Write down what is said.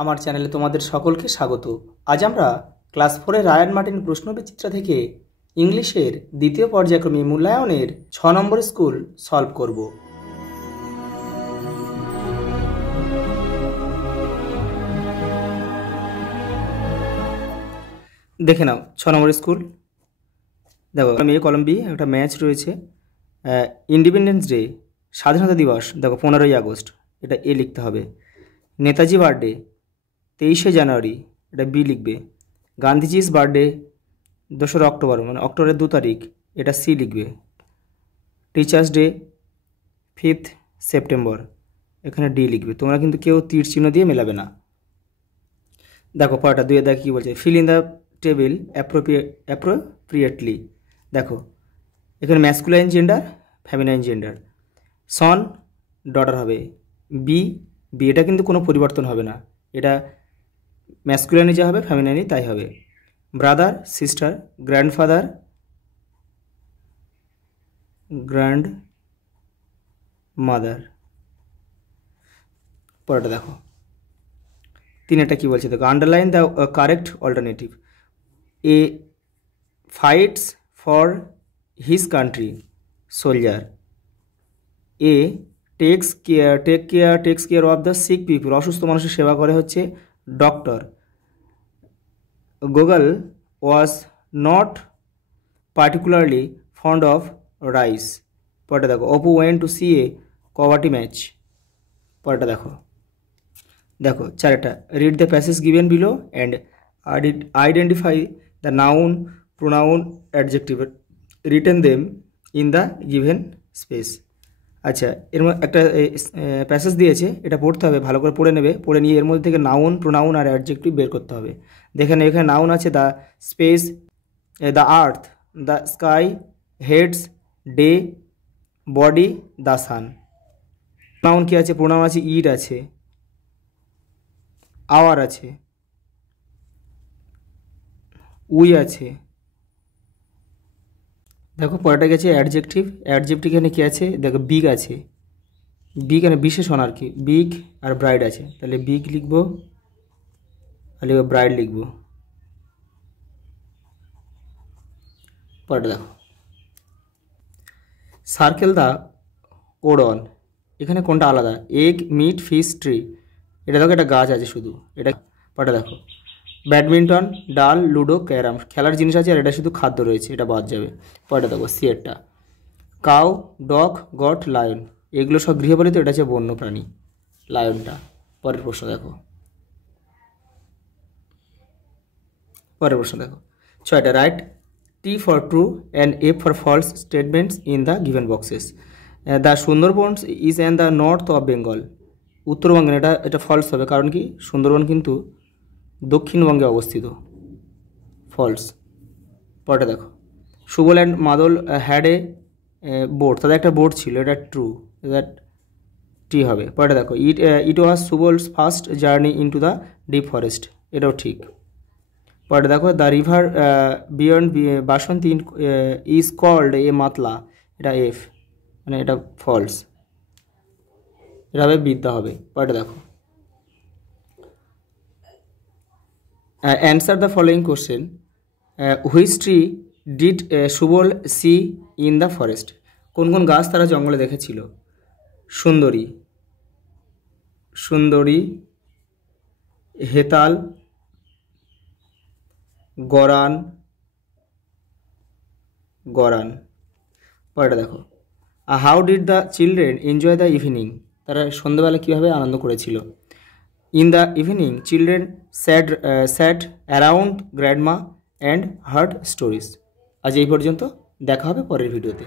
আমার চ্যানেলে তোমাদের সকলকে স্বাগত। আজ আমরা ক্লাস 4 রায়ান মার্টিন প্রশ্নবিচিত্রা থেকে ইংলিশের দ্বিতীয় পর্যায়ক্রমে মূল্যায়নের 6 নম্বর স্কুল সলভ করব। দেখে নাও 6 নম্বর স্কুল। দেখো কলম এ কলম বি একটা ম্যাচ রয়েছে। ইন্ডিপেন্ডেন্স ডে স্বাধীনতা দিবস, দেখো 15ই আগস্ট, এটা এ লিখতে হবে। নেতাজি বার্থডে 23শে জানুয়ারি, এটা বি লিখবে। গান্ধীজিস বার্থডে 2রা অক্টোবর, মানে অক্টোবরের 2 তারিখ, এটা সি লিখবে। টিচার্স ডে 5th সেপ্টেম্বর, এখানে ডি লিখবে। তোমরা কিন্তু কেউ তীর চিহ্ন দিয়ে মেলাবে না। দেখো পড়াটা 2 দেখ কী বলছে, fill in the table appropriately. দেখো এখানে masculine gender, feminine gender. Son daughter হবে, বি এটা কিন্তু কোনো পরিবর্তন হবে না, এটা ম্যাসকুলাইনে যা হবে ফেমিনাইনে তাই হবে। Brother sister, grandfather grand mother. পরেটা দেখো 3 কী বলছে, দেখো underline the correct alternative. A fights for his country, soldier. A takes care of the sick people, অসুস্থ মানুষের সেবা করে হচ্ছে doctor. Gogol was not particularly fond of rice. পরেটা দেখো Apu went to see a kabaddi match. পরেটা দেখো 4টা, read the passage given below and identify the noun, pronoun, adjective, written them in the given space. আচ্ছা, এর মধ্যে একটা প্যাসেজ দিয়েছে, এটা পড়তে হবে, ভালো করে পড়ে নেবে। পড়ে নিয়ে এর মধ্যে থেকে নাউন, প্রোনাউন আর অ্যাডজেক্টিভ বের করতে হবে। দেখেন এখানে নাউন আছে the space, the earth, the sky, heads, day, body, the sun. Pronoun কী আছে? প্রোনাউন আছে ইট আছে, আওয়ার আছে, উই আছে। দেখো পরেটা গেছে অ্যাডজেক্টিভ। এখানে কী আছে? দেখো বিগ আছে, বিগ মানে বিশেষণ আর কি, বিগ আর ব্রাইড আছে, তাহলে বিগ লিখবো আর লিখবো ব্রাইড লিখবো। পরেটা দেখো সার্কেল দ্য ওডন, এখানে কোনটা আলাদা? Egg, meat, fish, tree. এটা দেখো একটা গাছ আছে শুধু, এটা। পরেটা দেখো ব্যাডমিন্টন, ডাল, লুডো, ক্যারাম, খেলার জিনিস আছে আর এটা শুধু খাদ্য রয়েছে, এটা বাদ যাবে। পরেটা দেখো সিয়েরটা, কাউ, ডগ, গট, লায়ন, এগুলো সব গৃহপালিত, এটা হচ্ছে বন্য প্রাণী, লায়নটা। পরের প্রশ্ন দেখো, 6টা, write T for true and A for false statements in the given boxes. The Sundarban is and the north of Bengal, উত্তরবঙ্গে, এটা ফলস হবে, কারণ কি সুন্দরবন কিন্তু দক্ষিণবঙ্গে অবস্থিত, ফলস। পরেটা দেখো সুবল অ্যান্ড মাদল হ্যাড এ বোট, তাদের একটা বোট ছিল, এটা ট্রু, দ্যাট টি হবে। পরেটা দেখো it was Subal's first journey into the deep forest, এটাও ঠিক। পরেটা দেখো the river beyond Basanti is called a Matla, এটা এফ, মানে এটা ফলস, এটা হবে বিদ্যা হবে। পরেটা দেখো answer the following question, which tree did Subal see in the forest, কোন কোন গাছ তারা জঙ্গলে দেখেছিল? সুন্দরী, হেতাল, গরান। পরেটা দেখো how did the children enjoy the evening, তারা সন্ধ্যাবেলা কীভাবে আনন্দ করেছিল? In the evening children sat around grandma and heard stories. আজ এই পর্যন্ত, দেখা হবে পরের ভিডিওতে।